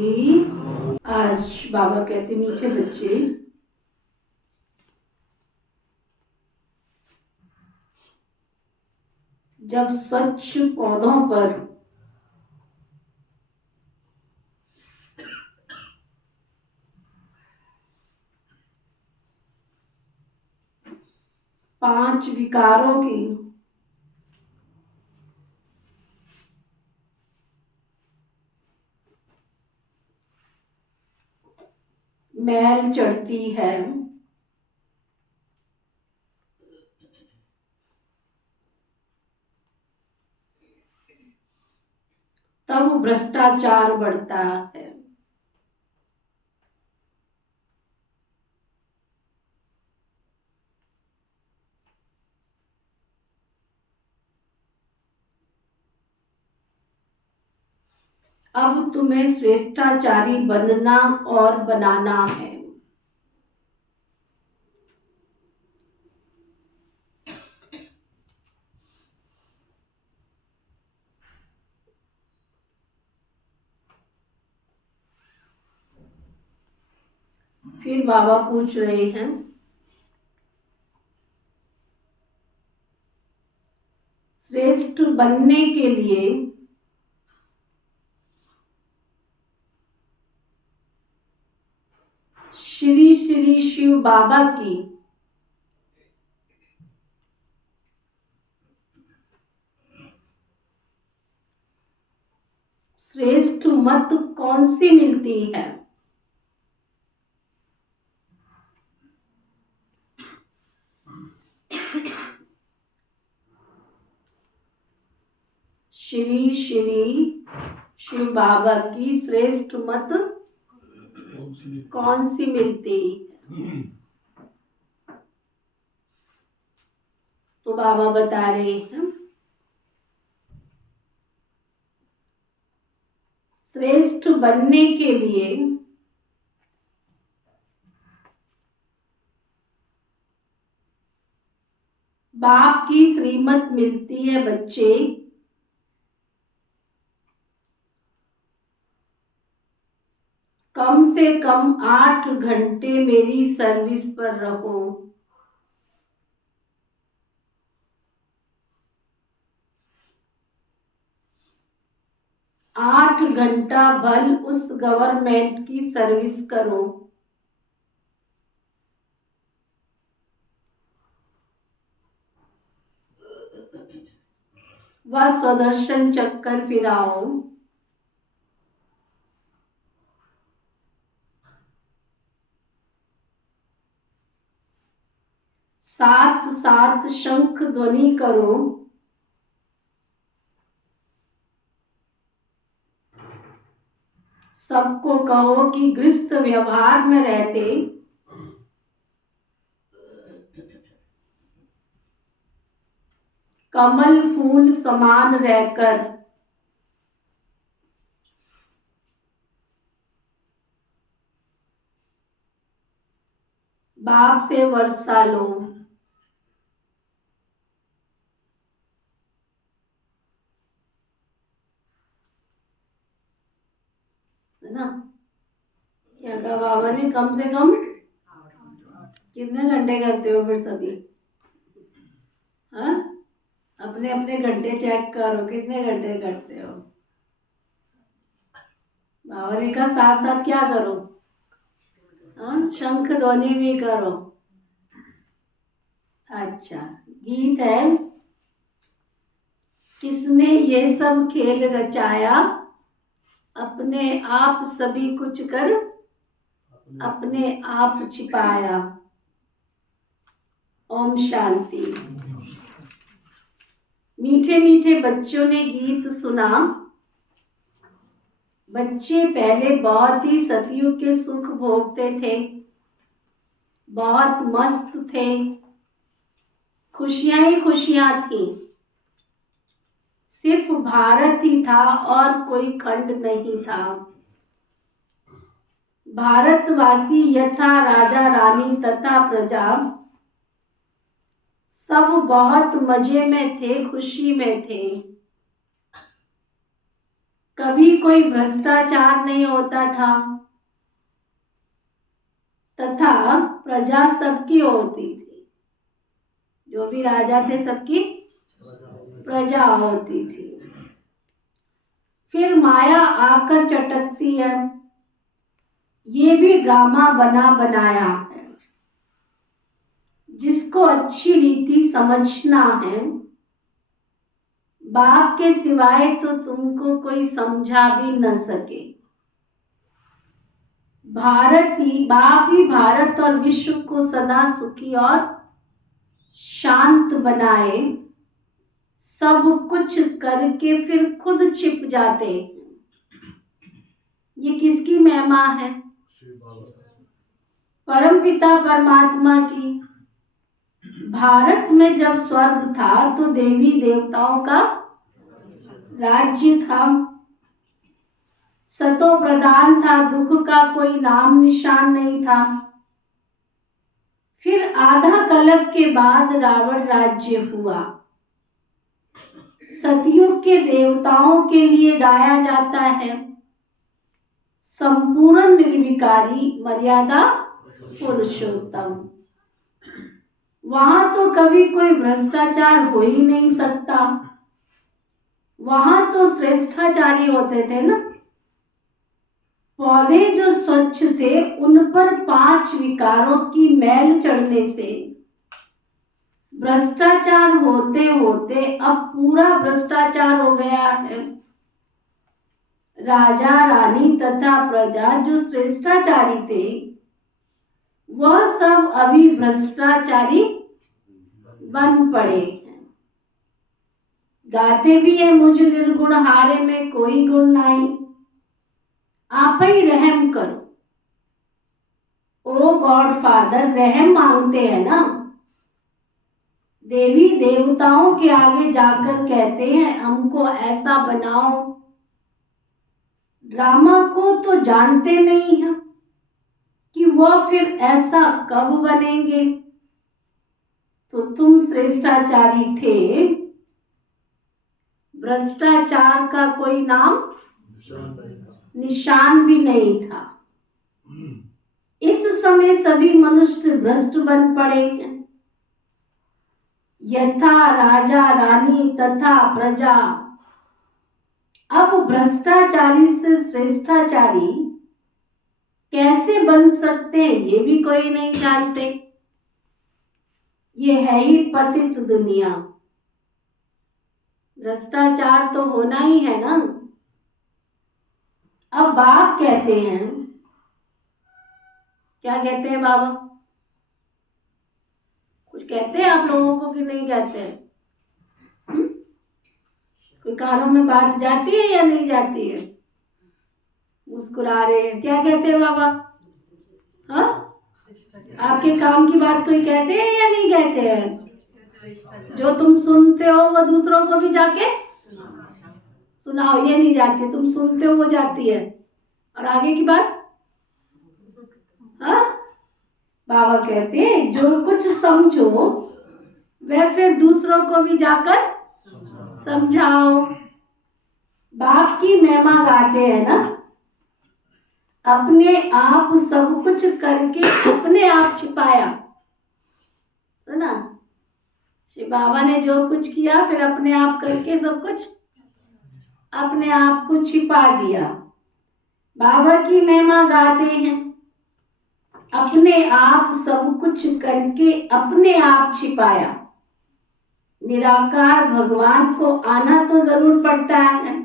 शांति। आज बाबा कहते मीठे बच्चे, जब स्वच्छ पौधों पर पांच विकारों की मैल चढ़ती है, तब भ्रष्टाचार बढ़ता है। अब तुम्हें श्रेष्ठाचारी बनना और बनाना है। फिर बाबा पूछ रहे हैं, श्रेष्ठ बनने के लिए श्री श्री शिव बाबा की श्रेष्ठ मत कौन सी मिलती है? श्री श्री शिव बाबा की श्रेष्ठ मत कौन सी मिलती है? तो बाबा बता रहे हैं, श्रेष्ठ बनने के लिए बाप की श्रीमत मिलती है बच्चे। कम से कम 8 घंटे मेरी सर्विस पर रहो। आठ घंटा भर उस गवर्नमेंट की सर्विस करो। वह स्वदर्शन चक्कर फिराओ। साथ साथ शंख ध्वनि करो। सबको कहो कि गृहस्थ व्यवहार में रहते कमल फूल समान रहकर बाप से वर्षा लो। है ना? क्या कहा बाबा ने? कम से कम कितने घंटे करते हो फिर सभी? हाँ, अपने अपने घंटे चेक करो, कितने घंटे करते हो? बाबा ने कहा साथ साथ क्या करो? हाँ, शंख ध्वनि भी करो। अच्छा, गीत है, किसने ये सब खेल रचाया, अपने आप सभी कुछ कर अपने आप छिपाया। ओम शांति। मीठे मीठे बच्चों ने गीत सुना। बच्चे पहले बहुत ही सतयुग के सुख भोगते थे, बहुत मस्त थे, खुशियां ही खुशियां थी। सिर्फ भारत ही था और कोई खंड नहीं था। भारतवासी यथा राजा रानी तथा प्रजा सब बहुत मजे में थे, खुशी में थे। कभी कोई भ्रष्टाचार नहीं होता था तथा प्रजा सबकी होती थी। जो भी राजा थे सबकी प्रजा होती थी। फिर माया आकर चटकती है। ये भी ड्रामा बना बनाया है। जिसको अच्छी रीति समझना है, बाप के सिवाय तो तुमको कोई समझा भी न सके। बाप ही भारत और विश्व को सदा सुखी और शांत बनाए। सब कुछ करके फिर खुद छिप जाते हैं। ये किसकी महिमा है? परमपिता परमात्मा की। भारत में जब स्वर्ग था तो देवी देवताओं का राज्य था। सतो प्रधान था, दुख का कोई नाम निशान नहीं था। फिर आधा कल्प के बाद रावण राज्य हुआ। सतयुग के देवताओं के लिए गाया जाता है, संपूर्ण निर्विकारी मर्यादा पुरुषोत्तम। वहां तो कभी कोई भ्रष्टाचार हो ही नहीं सकता। वहां तो श्रेष्ठाचारी होते थे ना। पौधे जो स्वच्छ थे उन पर 5 विकारों की मैल चढ़ने से भ्रष्टाचार होते होते अब पूरा भ्रष्टाचार हो गया है। राजा रानी तथा प्रजा जो श्रेष्ठाचारी थे वह सब अभी भ्रष्टाचारी बन पड़े हैं। गाते भी है, मुझ निर्गुण हारे में कोई गुण नहीं, आप ही रहम करो। ओ गॉड फादर, रहम मांगते हैं ना। देवी देवताओं के आगे जाकर कहते हैं हमको ऐसा बनाओ। ड्रामा को तो जानते नहीं हैं कि वह फिर ऐसा कब बनेंगे। तो तुम श्रेष्ठाचारी थे, भ्रष्टाचार का कोई नाम निशान भी नहीं था। इस समय सभी मनुष्य भ्रष्ट बन पड़े हैं। यथा राजा रानी तथा प्रजा। अब भ्रष्टाचारी से श्रेष्ठाचारी कैसे बन सकते हैं ये भी कोई नहीं जानते। ये है ही पतित दुनिया। भ्रष्टाचार तो होना ही है ना। अब बाप कहते हैं, क्या कहते हैं बाबा? कुछ कहते हैं आप लोगों को कि नहीं कहते हैं? कोई कानों में बात जाती है या नहीं जाती है? मुस्कुरा रहे हैं। क्या कहते हैं बाबा? हाँ, आपके काम की बात कोई कहते हैं या नहीं कहते हैं? जो तुम सुनते हो वो दूसरों को भी जाके सुनाओ। ये नहीं जाती, तुम सुनते हो वो जाती है। और आगे की बात? हाँ, बाबा कहते हैं जो कुछ समझो वह फिर दूसरों को भी जाकर समझाओ। बाप की महिमा गाते हैं ना। अपने आप सब कुछ करके अपने आप छिपाया, है ना। श्री बाबा ने जो कुछ किया फिर अपने आप करके सब कुछ अपने आप को छिपा दिया। बाबा की महिमा गाते हैं, अपने आप सब कुछ करके अपने आप छिपाया। निराकार भगवान को आना तो जरूर पड़ता है।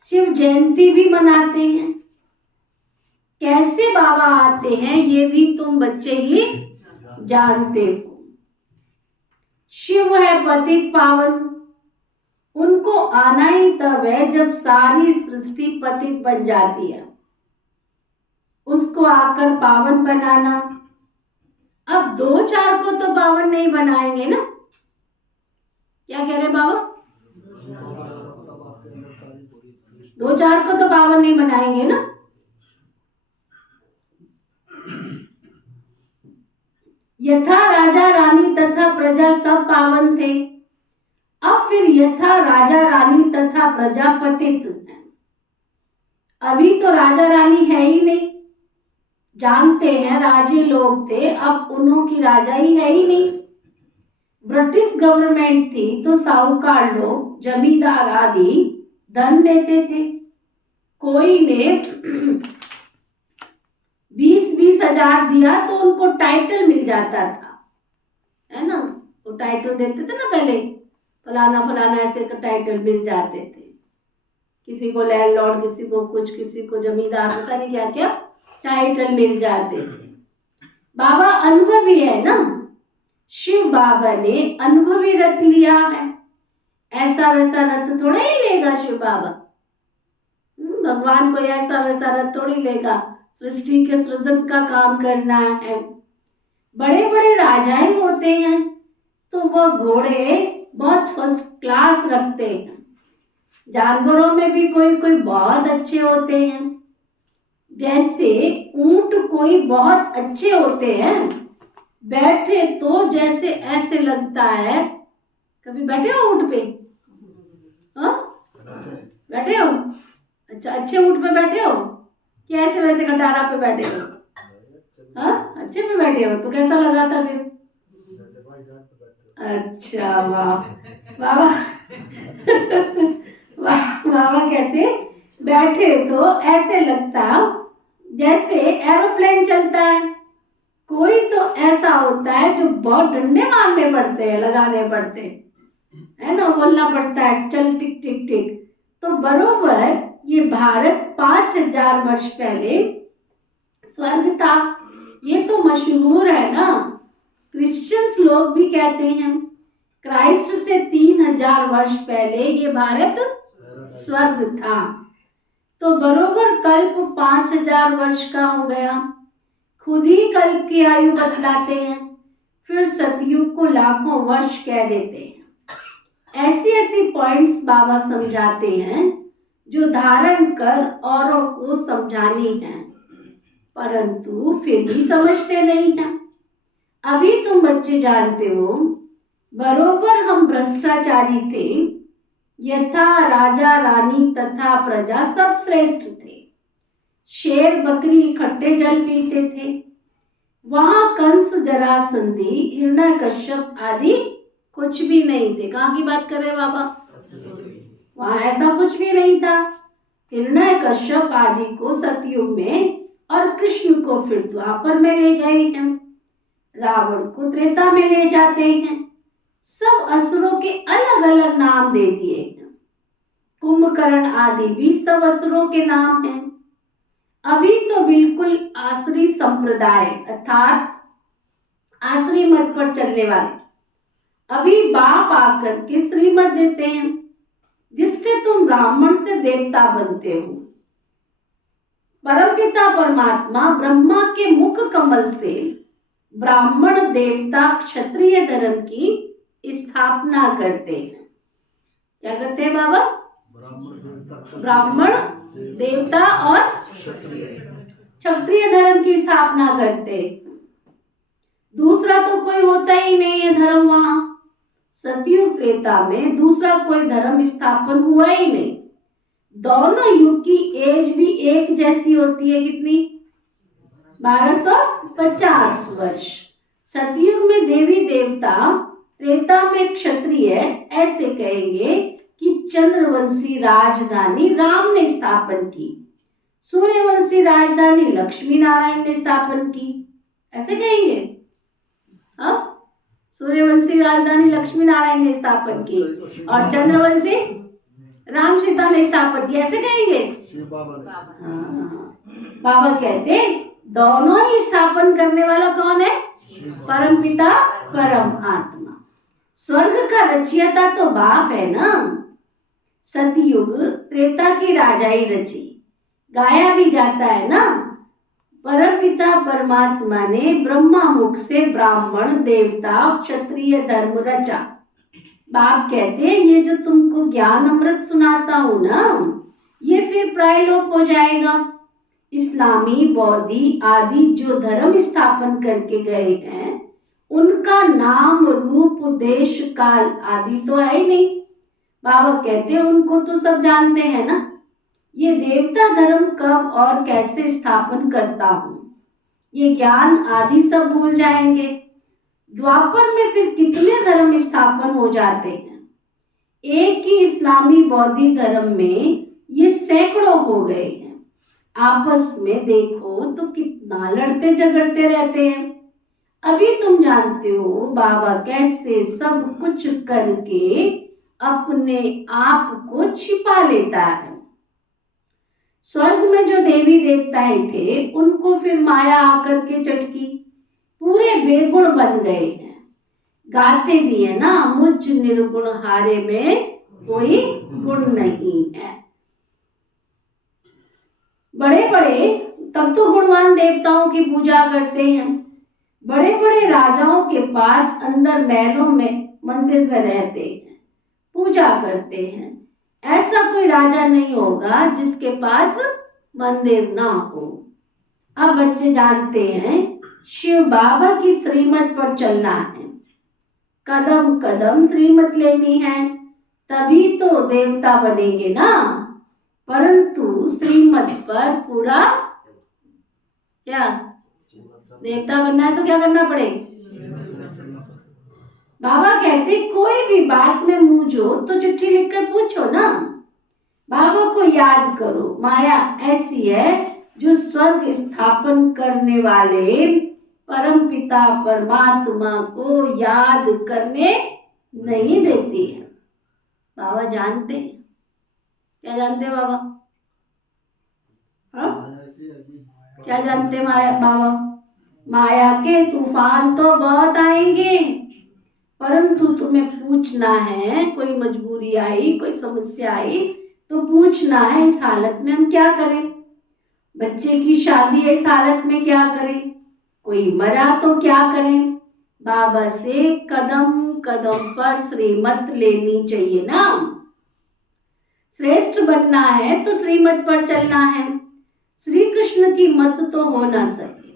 शिव जयंती भी मनाते हैं। कैसे बाबा आते हैं ये भी तुम बच्चे ही जानते हो। शिव है पतित पावन, उनको आना ही तब है जब सारी सृष्टि पतित बन जाती है, उसको आकर पावन बनाना। अब 2-4 को तो पावन नहीं बनाएंगे ना। क्या कह रहे बाबा? 2-4 को तो पावन नहीं बनाएंगे ना। यथा राजा रानी तथा प्रजा सब पावन थे, अब फिर यथा राजा रानी तथा प्रजा पतित हैं। अभी तो राजा रानी है ही नहीं, जानते हैं राजे लोग थे, अब उन्हों की राजा ही है ही नहीं। ब्रिटिश गवर्नमेंट थी तो साहूकार लोग, जमींदार आदि धन देते थे। कोई ने 20-20 हजार दिया तो उनको टाइटल मिल जाता था, है ना। वो टाइटल देते थे ना पहले, फलाना फलाना ऐसे का टाइटल मिल जाते थे। किसी को लैंडलॉर्ड, किसी को कुछ, किसी को जमींदार, पता नहीं क्या क्या टाइटल मिल जाते थे। बाबा अनुभवी है ना, शिव बाबा ने अनुभवी रथ लिया है, ऐसा वैसा रथ थोड़ा ही लेगा शिव बाबा। भगवान कोई ऐसा वैसा रथ थोड़ी लेगा, सृष्टि के सृजन का काम करना है। बड़े बड़े राजाएं होते हैं तो वह घोड़े बहुत फर्स्ट क्लास रखते हैं। जानवरों में भी कोई कोई बहुत अच्छे होते हैं, जैसे ऊंट कोई बहुत अच्छे होते हैं, बैठे तो जैसे ऐसे लगता है। कभी बैठे हो ऊंट पे? हाँ, बैठे हो? अच्छा, अच्छे ऊंट पे बैठे हो कि ऐसे वैसे खटारा पे बैठे हो? हाँ, अच्छे पे बैठे हो। तो कैसा लगा था फिर? अच्छा, वाह बाबा। बाबा कहते बैठे तो ऐसे लगता जैसे एरोप्लेन चलता है। कोई तो ऐसा होता है जो बहुत डंडे मारने पड़ते हैं, लगाने पड़ते हैं, है ना, बोलना पड़ता है चल टिक टिक टिक। तो बरोबर ये भारत 5000 वर्ष पहले स्वर्ग था, ये तो मशहूर है ना। क्रिश्चियंस लोग भी कहते हैं क्राइस्ट से 3000 वर्ष पहले ये भारत स्वर्ग था। तो बरोबर कल्प 5000 वर्ष का हो गया। खुद ही कल्प की आयु बतलाते हैं, फिर सतयुग को लाखों वर्ष कह देते हैं। ऐसी ऐसी पॉइंट्स बाबा समझाते हैं जो धारण कर औरों को समझानी है, परंतु फिर भी समझते नहीं हैं। अभी तुम बच्चे जानते हो, बरोबर हम भ्रष्टाचारी थे, यथा राजा रानी तथा प्रजा सब श्रेष्ठ थे। शेर बकरी खट्टे जल पीते थे। वहां कंस, जरासंधी, हिरण्यकश्यप आदि कुछ भी नहीं थे। कहाँ की बात कर रहे बाबा? वहां ऐसा कुछ भी नहीं था। हिरण्यकश्यप आदि को सतयुग में और कृष्ण को फिर द्वापर में ले गए हैं, रावण को त्रेता में ले जाते हैं। सब असुरों के अलग अलग नाम दे दिए हैं। कुंभकर्ण आदि भी सब असुरों के नाम हैं। अभी तो बिल्कुल आसुरी संप्रदाय अर्थात आसुरी मत पर चलने वाले अभी बाप आकर के श्रीमत देते हैं, जिससे तुम ब्राह्मण से देवता बनते हो। परमपिता परमात्मा ब्रह्मा के मुख कमल से ब्राह्मण देवता क्षत्रिय धर्म की स्थापना करते हैं। क्या करते हैं बाबा? ब्राह्मण देवता और क्षत्रिय धर्म की स्थापना करते। दूसरा तो कोई होता ही नहीं है धर्म वहां। सतयुग त्रेता में दूसरा कोई धर्म स्थापन हुआ ही नहीं। दोनों युग की एज भी एक जैसी होती है। कितनी? 1250 वर्ष। सतयुग में देवी देवता, त्रेता में क्षत्रिय। ऐसे कहेंगे कि चंद्रवंशी राजधानी राम ने स्थापन की, सूर्यवंशी राजधानी लक्ष्मी नारायण ने स्थापन की। ऐसे कहेंगे? हाँ, सूर्यवंशी राजधानी लक्ष्मी नारायण ने स्थापन की और चंद्रवंशी राम सीता ने स्थापन की। ऐसे कहेंगे? हाँ, बाबा कहते दोनों ही स्थापन करने वाला कौन है? परमपिता परम आत्मा। स्वर्ग का रचयिता तो बाप है ना। सतयुग त्रेता की राजाई रची, गाया भी जाता है ना। परमपिता परमात्मा ने ब्रह्मा मुख से ब्राह्मण देवता क्षत्रिय धर्म रचा। बाप कहते हैं ये जो तुमको ज्ञान अमृत सुनाता हूं ना, ये फिर प्रायलोक हो जाएगा। इस्लामी, बौद्धि आदि जो धर्म स्थापन करके गए हैं, उनका नाम, रूप, देश, काल आदि तो है ही नहीं। बाबा कहते हैं उनको तो सब जानते हैं ना। ये देवता धर्म कब और कैसे स्थापन करता हूँ, ये ज्ञान आदि सब भूल जाएंगे। द्वापर में फिर कितने धर्म स्थापन हो जाते हैं। एक ही इस्लामी बौद्धी धर्म में ये सैकड़ों हो गए हैं। आपस में देखो तो कितना लड़ते झगड़ते रहते हैं। अभी तुम जानते हो बाबा कैसे सब कुछ करके अपने आप को छिपा लेता है। स्वर्ग में जो देवी देवताएं थे उनको फिर माया आकर के चटकी, पूरे बेगुण बन गए हैं। गाते भी है ना, मुझ निर्गुण हारे में कोई गुण नहीं है। बड़े बड़े तब तो गुणवान देवताओं की पूजा करते हैं। बड़े बड़े राजाओं के पास अंदर महलों में मंदिर में रहते हैं, पूजा करते हैं। ऐसा कोई राजा नहीं होगा जिसके पास मंदिर ना हो। अब बच्चे जानते हैं शिव बाबा की श्रीमत पर चलना है, कदम कदम श्रीमत लेनी है, तभी तो देवता बनेंगे ना। परंतु श्रीमत पर पूरा क्या, देवता बनना है तो क्या करना पड़े। बाबा कहते कोई भी बात में मूझो तो चिट्ठी लिखकर पूछो ना। बाबा को याद करो, माया ऐसी है जो स्वर्ग स्थापन करने वाले परम पिता परमात्मा को याद करने नहीं देती है। बाबा जानते हैं, क्या जानते हैं बाबा? हाँ, क्या जानते माया बाबा? माया के तूफान तो बहुत आएंगे, परंतु तुम्हें पूछना है। कोई मजबूरी आई, कोई समस्या आई तो पूछना है इस हालत में हम क्या करें। बच्चे की शादी है, इस हालत में क्या करें। कोई मरा तो क्या करें। बाबा से कदम कदम पर श्रीमत लेनी चाहिए ना। श्रेष्ठ बनना है तो श्रीमत पर चलना है। श्री कृष्ण की मत तो हो ना सके।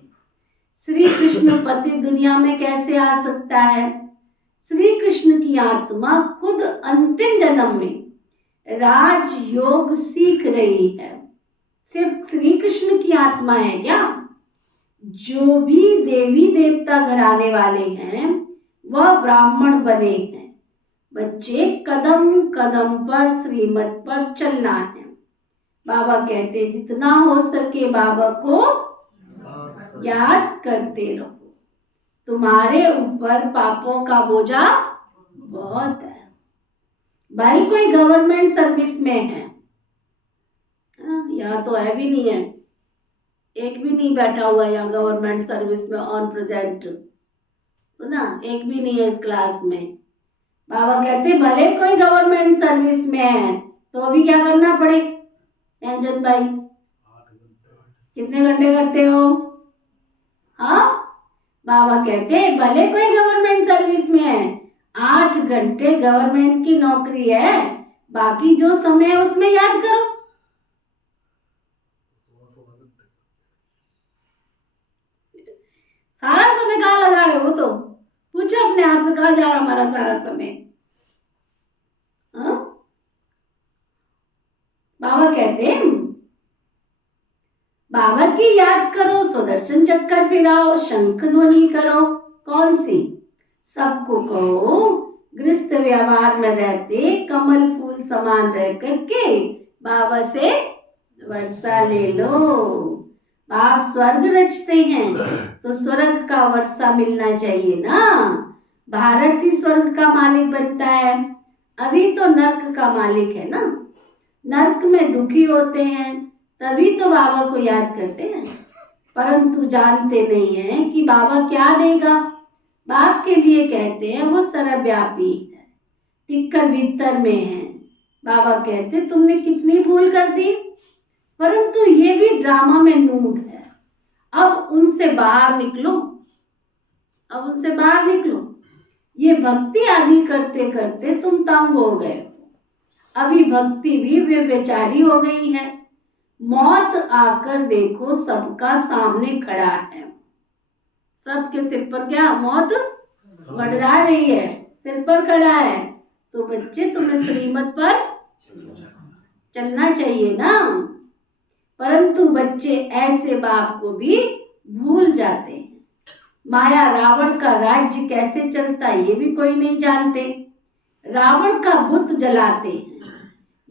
श्री कृष्ण पति दुनिया में कैसे आ सकता है। श्री कृष्ण की आत्मा खुद अंतिम जन्म में राजयोग सीख रही है। सिर्फ श्री कृष्ण की आत्मा है क्या? जो भी देवी देवता घराने वाले हैं वह ब्राह्मण बने हैं। बच्चे कदम कदम पर श्रीमत पर चलना है। बाबा कहते जितना हो सके बाबा को याद करते रहो। तुम्हारे ऊपर पापों का बोझा बहुत है। भाई कोई गवर्नमेंट सर्विस में है, यहाँ तो है भी नहीं है, एक भी नहीं बैठा हुआ यहाँ गवर्नमेंट सर्विस में ऑन प्रेजेंट, तो ना एक भी नहीं है इस क्लास में। बाबा कहते भले कोई गवर्नमेंट सर्विस में है तो अभी क्या करना पड़े। रंजन भाई कितने घंटे करते हो? हाँ, बाबा कहते हैं भले कोई गवर्नमेंट सर्विस में है, 8 घंटे गवर्नमेंट की नौकरी है, बाकी जो समय है उसमें याद करो। सारा समय कहाँ लगा रहे हो? तो पूछो अपने आप से कहाँ जा रहा हमारा सारा समय। हाँ? बाबा कहते हैं बाबा की याद करो, सुदर्शन चक्कर फिराओ, शंख ध्वनि करो। कौन सी? सबको कहो गृहस्थ व्यवहार में रहते कमल फूल समान रह करके बाबा से वर्षा ले लो। आप स्वर्ग रचते हैं तो स्वर्ग का वर्षा मिलना चाहिए ना। भारत ही स्वर्ग का मालिक बनता है, अभी तो नर्क का मालिक है ना। नर्क में दुखी होते हैं तभी तो बाबा को याद करते हैं, परंतु जानते नहीं हैं कि बाबा क्या देगा। बाप के लिए कहते हैं वो सर्वव्यापी है, टिक्कर भीतर में है। बाबा कहते तुमने कितनी भूल कर दी, परंतु ये भी ड्रामा में नूट है। अब उनसे बाहर निकलो, अब उनसे बाहर निकलो। ये भक्ति आदि करते करते तुम तंग हो गए, अभी भक्ति भी व्यभिचारी हो गई है। मौत आकर देखो सबका सामने खड़ा है, सबके सिर पर क्या मौत मंडरा रही है, सिर पर खड़ा है। तो बच्चे तुम्हें श्रीमत पर चलना चाहिए ना। परंतु बच्चे ऐसे बाप को भी भूल जाते हैं। माया रावण का राज्य कैसे चलता है ये भी कोई नहीं जानते। रावण का बुत जलाते हैं,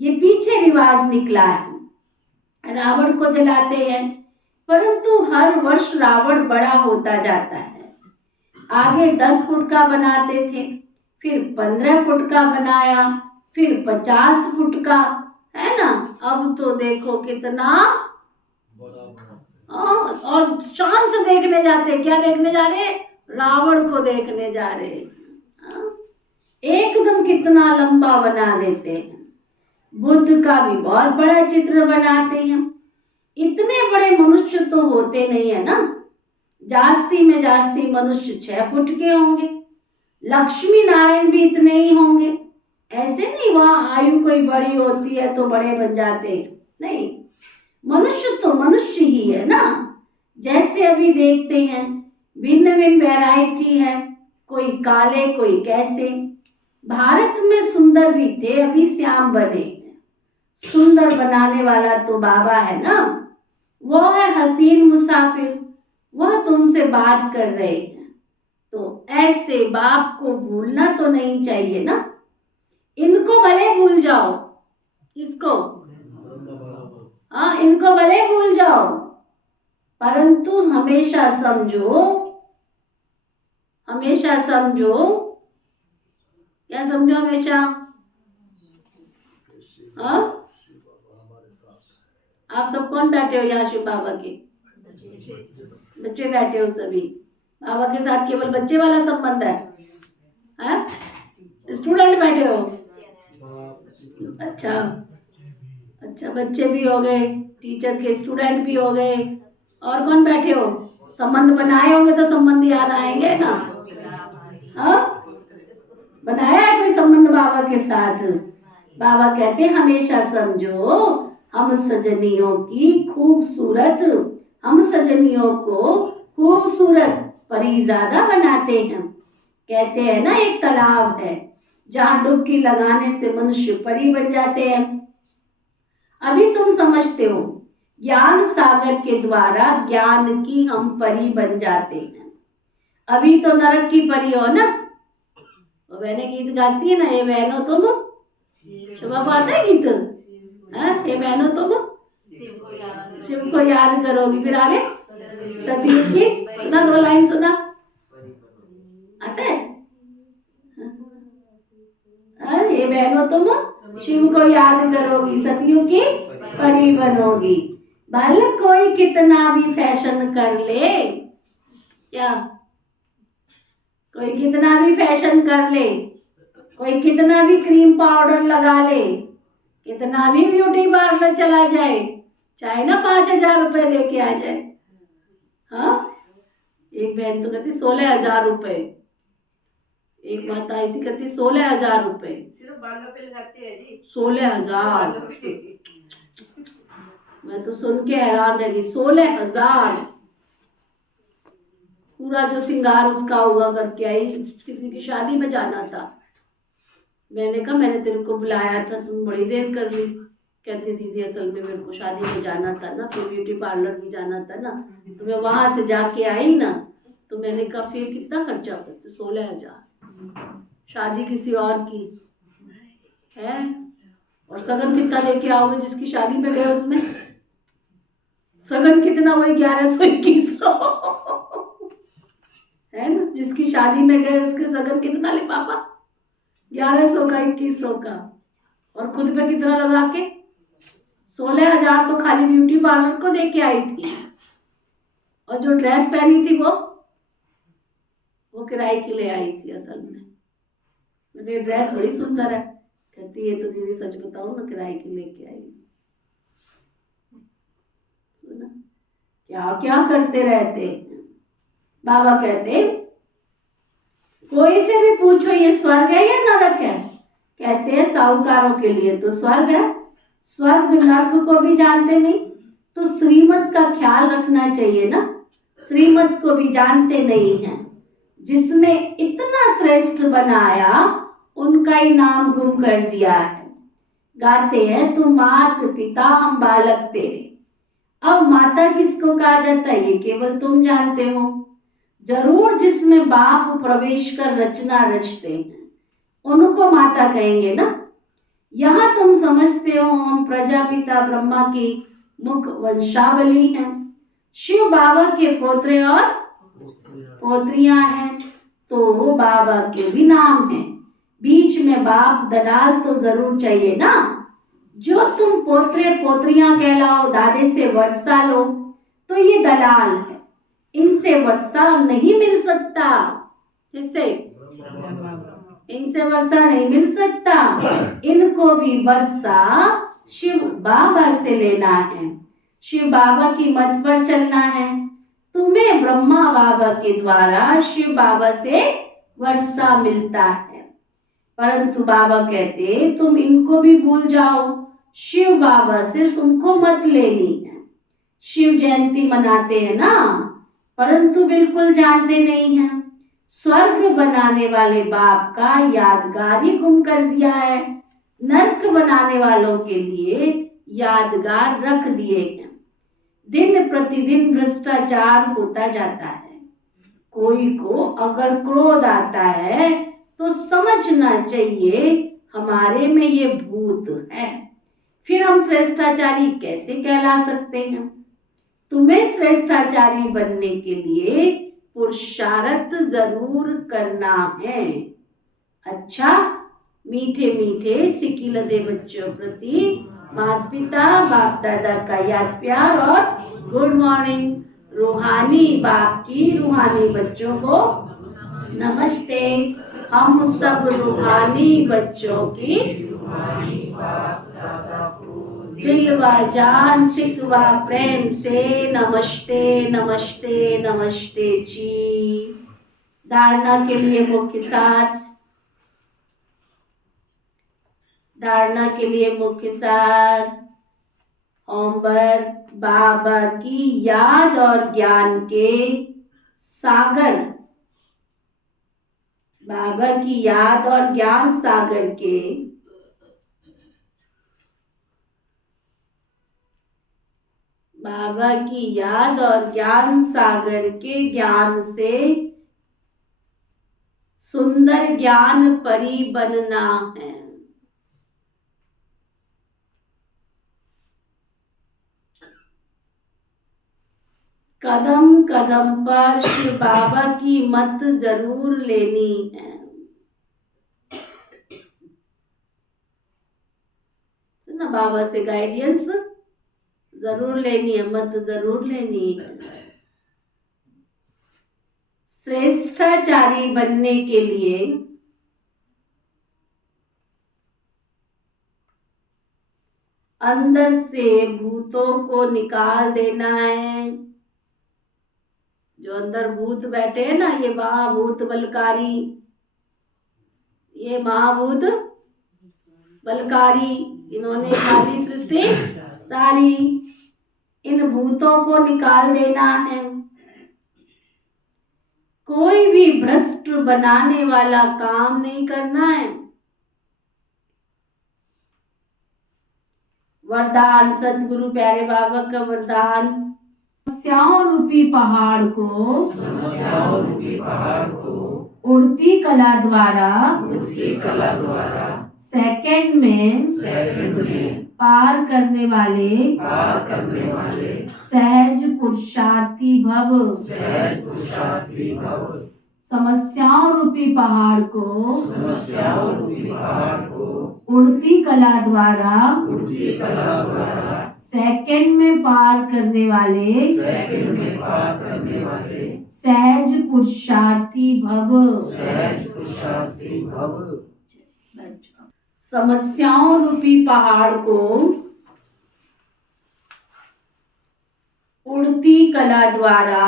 ये पीछे रिवाज निकला है। रावण को जलाते हैं, परंतु हर वर्ष रावण बड़ा होता जाता है। आगे 10 फुट का बनाते थे, फिर 15 फुट का बनाया, फिर 50 फुट का, है ना। अब तो देखो कितना और शान से देखने जाते। क्या देखने जा रहे? रावण को देखने जा रहे। एकदम कितना लंबा बना देते हैं। बुद्ध का भी बहुत बड़ा चित्र बनाते हैं। इतने बड़े मनुष्य तो होते नहीं है ना, जास्ती में जास्ती मनुष्य 6 फुट के होंगे। लक्ष्मी नारायण भी इतने ही होंगे। ऐसे नहीं वहां आयु कोई बड़ी होती है तो बड़े बन जाते, नहीं। मनुष्य तो मनुष्य ही है ना। जैसे अभी देखते हैं भिन्न भिन्न वैरायटी है, कोई काले कोई कैसे। भारत में सुंदर भी थे, अभी श्याम बने। सुंदर बनाने वाला तो बाबा है ना, वो है हसीन मुसाफिर, वह तुमसे बात कर रहे हैं। तो ऐसे बाप को भूलना तो नहीं चाहिए ना। इनको भले भूल जाओ, इसको, हाँ, इनको भले भूल जाओ, परंतु हमेशा समझो, हमेशा समझो। क्या समझो हमेशा? हाँ, आप सब कौन बैठे हो यहाँ शिव बाबा के? बच्चे बैठे हो सभी। बाबा के साथ केवल बच्चे वाला संबंध है? स्टूडेंट बैठे हो? अच्छा अच्छा, बच्चे भी हो गए, टीचर के स्टूडेंट भी हो गए, और कौन बैठे हो? संबंध बनाए होंगे तो संबंध याद आएंगे ना। हाँ, बनाया है कोई संबंध बाबा के साथ? बाबा कहते हमेशा समझो, हम सजनियों की खूबसूरत, हम सजनियों को खूबसूरत परीज़ादा बनाते हैं। कहते हैं ना, एक तालाब है जहाँ डुबकी लगाने से मनुष्य परी बन जाते हैं। अभी तुम समझते हो ज्ञान सागर के द्वारा ज्ञान की हम परी बन जाते हैं। अभी तो नरक की परी हो ना। वो बहनें गीत गाती है ना, ये बहनों तुम, सुबह को आता है गीत, ये बहनों तुम शिव को याद करोगी। फिर आगे सतयुग की, सुना 2 लाइन सुना, आता है? ये बहनों तुम शिव को याद करोगी, सतयुग की परी बनोगी। भले कोई कितना भी फैशन कर ले, क्या कोई कितना भी फैशन कर ले, कोई कितना भी क्रीम पाउडर लगा ले, कितना भी ब्यूटी पार्लर चला जाए, चाहे ना 5,000 रुपए दे के आ जाए। हाँ, एक बहन तो कहती 16,000 रुपए, एक माता आई थी कहती 16,000 रुपए, सिर्फ बालों पे लगाते हैं जी। 16,000। मैं तो सुन के हैरान रह गई, 16,000 पूरा जो श्रृंगार उसका हुआ करके आई। किसी की शादी में जाना था, मैंने कहा मैंने तेरे को बुलाया था, तुम बड़ी देर कर ली। कहती दीदी असल में मेरे को शादी में जाना था ना, फिर ब्यूटी पार्लर भी जाना था ना, तो मैं वहां से जाके आई ना, तो मैंने कहा फिर कितना खर्चा करते? 16,000। शादी किसी और की है, और सगन कितना लेके आओगे? जिसकी शादी में गए उसमें सगन कितना? वही 1100-2100 है ना। जिसकी शादी में गए उसके सगन कितना लिफाफा? 1100 का, 2100 का, और खुद पे कितना लगा के? 16,000 तो खाली ब्यूटी पार्लर को दे के आई थी, और जो ड्रेस पहनी थी वो किराए की ले आई थी। असल में मेरी ड्रेस बड़ी सुंदर है। कहती ये तो दीदी सच बताओ ना, किराए की लेके आई। सुना क्या क्या करते रहते। बाबा कहते कोई से भी पूछो ये स्वर्ग है या नरक है, कहते हैं साहूकारों के लिए तो स्वर्ग है। स्वर्ग नर्क को भी जानते नहीं, तो श्रीमत का ख्याल रखना चाहिए ना। श्रीमत को भी जानते नहीं हैं। जिसने इतना श्रेष्ठ बनाया उनका ही नाम गुम कर दिया है। गाते हैं, तुम मात पिता हम बालक तेरे। अब माता किसको कहा जाता है ये केवल तुम जानते हो। जरूर जिसमें बाप प्रवेश कर रचना रचते हैं उनको माता कहेंगे ना। यहाँ तुम समझते हो हम प्रजापिता ब्रह्मा की मुख वंशावली हैं। शिव बाबा के पोत्रे और पोत्रियां हैं, तो बाबा के भी नाम हैं। बीच में बाप दलाल तो जरूर चाहिए ना। जो तुम पोत्रे पोत्रियां कहलाओ, दादे से वर्षा लो, तो ये दलाल है, इनसे वर्षा नहीं मिल सकता। किससे? इनसे वर्षा नहीं मिल सकता। इनको भी वर्षा शिव बाबा से लेना है, शिव बाबा की मत पर चलना है। तुम्हें ब्रह्मा बाबा के द्वारा शिव बाबा से वर्षा मिलता है, परंतु बाबा कहते तुम इनको भी भूल जाओ, शिव बाबा से तुमको मत लेनी है। शिव जयंती मनाते हैं ना, परंतु बिल्कुल जानते नहीं हैं। स्वर्ग बनाने वाले बाप का यादगार ही गुम कर दिया है, नरक बनाने वालों के लिए यादगार रख दिए हैं। दिन प्रतिदिन भ्रष्टाचार होता जाता है। कोई को अगर क्रोध आता है तो समझना चाहिए हमारे में ये भूत है। फिर हम श्रेष्ठाचारी कैसे कहला सकते हैं? तुम्हें श्रेष्ठाचारी बनने के लिए पुरुषार्थ जरूर करना है। अच्छा, मीठे मीठे सिकिलदे बच्चों प्रति माता पिता बाप दादा का याद प्यार और गुड मॉर्निंग। रूहानी बाप की रूहानी बच्चों को नमस्ते। हम सब रूहानी बच्चों की दिल व जान सिक व प्रेम से नमस्ते नमस्ते नमस्ते जी। धारणा के लिए मुख्य सार, धारणा के लिए मुख्य सार, होमवर्क, बाबा की याद और ज्ञान के सागर, बाबा की याद और ज्ञान सागर के बाबा की याद और ज्ञान सागर के ज्ञान से सुंदर ज्ञान परी बनना है। कदम कदम पर शिव बाबा की मत जरूर लेनी है। तो ना, बाबा से गाइडेंस जरूर लेनी है, मत जरूर लेनी है। श्रेष्ठाचारी बनने के लिए अंदर से भूतों को निकाल देना है। जो अंदर भूत बैठे हैं ना, ये महाभूत बलकारी, ये महाभूत बलकारी, इन्होंने सारी सृष्टि सारी, इन भूतों को निकाल देना है। कोई भी भ्रष्ट बनाने वाला काम नहीं करना है। वरदान, सतगुरु प्यारे बाबा का वरदान, समस्याओं रूपी पहाड़ को उड़ती कला द्वारा सेकंड में पार करने वाले सहज पुरुषार्थी भव। समस्याओं रूपी पहाड़ को उड़ती कला द्वारा सेकंड में पार करने वाले सहज पुरुषार्थी भव। समस्याओं रूपी पहाड़ को उड़ती कला द्वारा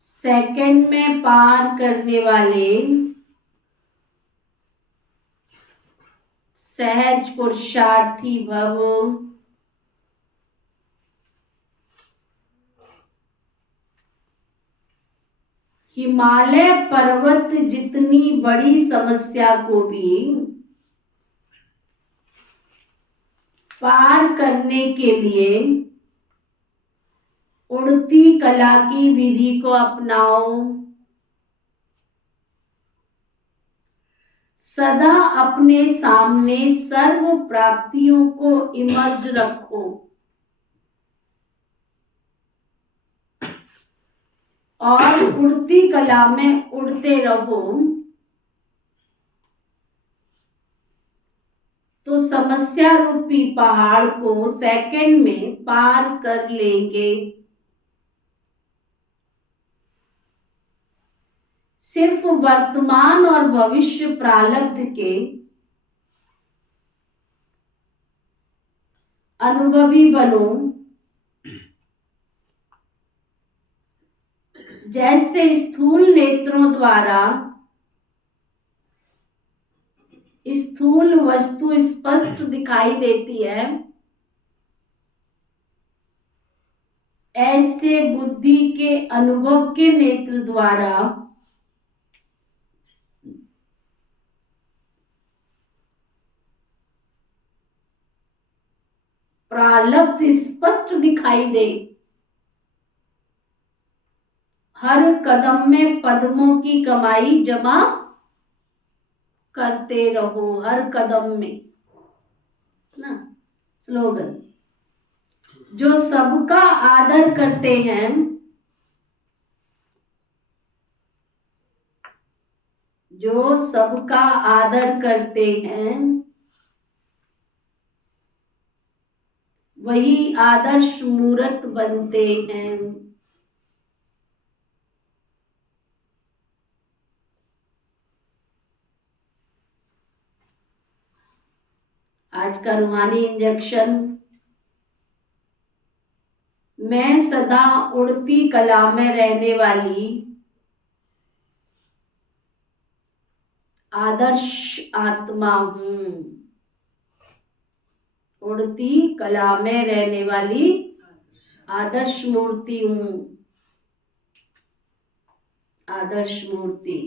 सेकंड में पार करने वाले सहज पुरुषार्थी भव। हिमालय पर्वत जितनी बड़ी समस्या को भी पार करने के लिए उड़ती कला की विधि को अपनाओ। सदा अपने सामने सर्व प्राप्तियों को इमर्ज रखो और उड़ती कला में उड़ते रहो, तो समस्या रूपी पहाड़ को सेकंड में पार कर लेंगे। सिर्फ वर्तमान और भविष्य प्रारब्ध के अनुभवी बनो। जैसे स्थूल नेत्रों द्वारा स्थूल वस्तु स्पष्ट दिखाई देती है, ऐसे बुद्धि के अनुभव के नेत्र द्वारा प्रारब्ध स्पष्ट दिखाई दे। हर कदम में पद्मों की कमाई जमा करते रहो, हर कदम में ना। स्लोगन, जो सबका आदर करते हैं, जो सबका आदर करते हैं, वही आदर्श मूर्त बनते हैं। आज का रूहानी इंजेक्शन, मैं सदा उड़ती कला में रहने वाली आदर्श आत्मा हूं। उड़ती कला में रहने वाली आदर्श मूर्ति हूं। आदर्श मूर्ति।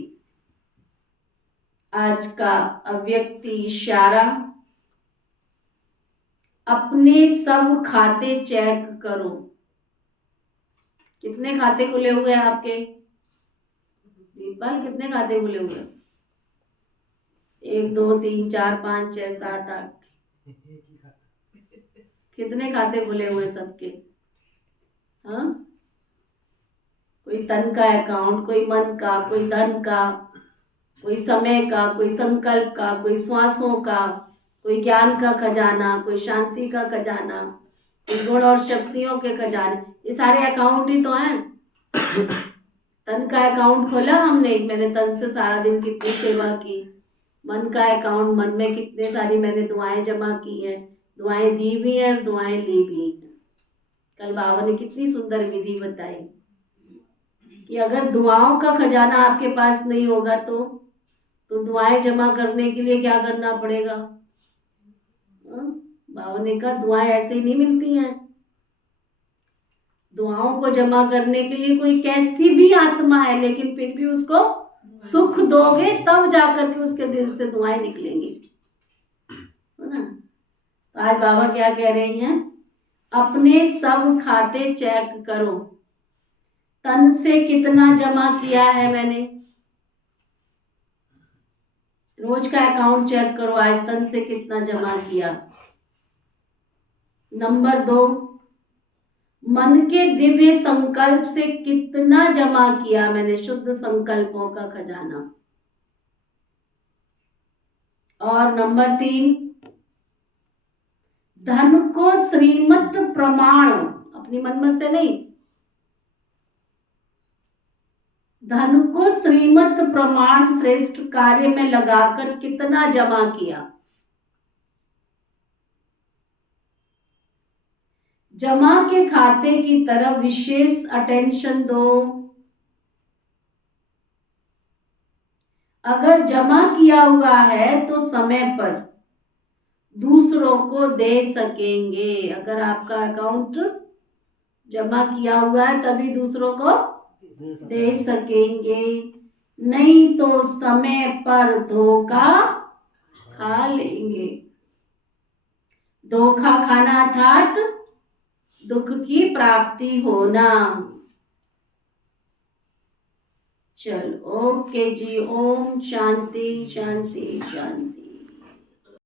आज का अव्यक्ति इशारा, अपने सब खाते चेक करो। कितने खाते खुले हुए हैं आपके? दीपल, कितने खाते खुले हुए हैं? 1 2 3 4 5 6 7 8। कितने खाते खुले हुए सबके? हाँ, कोई तन का अकाउंट, कोई मन का, कोई धन का, कोई समय का, कोई संकल्प का, कोई श्वासों का, कोई ज्ञान का खजाना, कोई शांति का खजाना, कोई गुण और शक्तियों के खजाने। ये सारे अकाउंट ही तो हैं। तन का अकाउंट खोला हमने, मैंने तन से सारा दिन कितनी सेवा की। मन का अकाउंट, मन में कितने सारी मैंने दुआएं जमा की है, दुआएं दी भी हैं, दुआएं ली भी हैं। कल बाबा ने कितनी सुंदर विधि बताई कि अगर दुआओं का खजाना आपके पास नहीं होगा तो दुआएं जमा करने के लिए क्या करना पड़ेगा? बाबा ने कहा दुआएं ऐसे ही नहीं मिलती हैं। दुआओं को जमा करने के लिए कोई कैसी भी आत्मा है, लेकिन फिर भी उसको सुख दोगे तब जाकर के उसके दिल से दुआएं निकलेंगी, है ना। तो आज बाबा क्या कह रहे हैं? अपने सब खाते चेक करो। तन से कितना जमा किया है मैंने? रोज का अकाउंट चेक करो, आज तन से कितना जमा किया। नंबर 2, मन के दिव्य संकल्प से कितना जमा किया मैंने, शुद्ध संकल्पों का खजाना। और नंबर 3, धन को श्रीमत प्रमाण, अपनी मनमत से नहीं, धन को श्रीमत प्रमाण श्रेष्ठ कार्य में लगाकर कितना जमा किया। जमा के खाते की तरफ विशेष अटेंशन दो। अगर जमा किया हुआ है तो समय पर दूसरों को दे सकेंगे। अगर आपका अकाउंट जमा किया हुआ है तभी दूसरों को दे सकेंगे, नहीं तो समय पर धोखा खा लेंगे। धोखा खाना अर्थात दुख की प्राप्ति होना। चलो ओके जी, ओम शांति शांति शांति।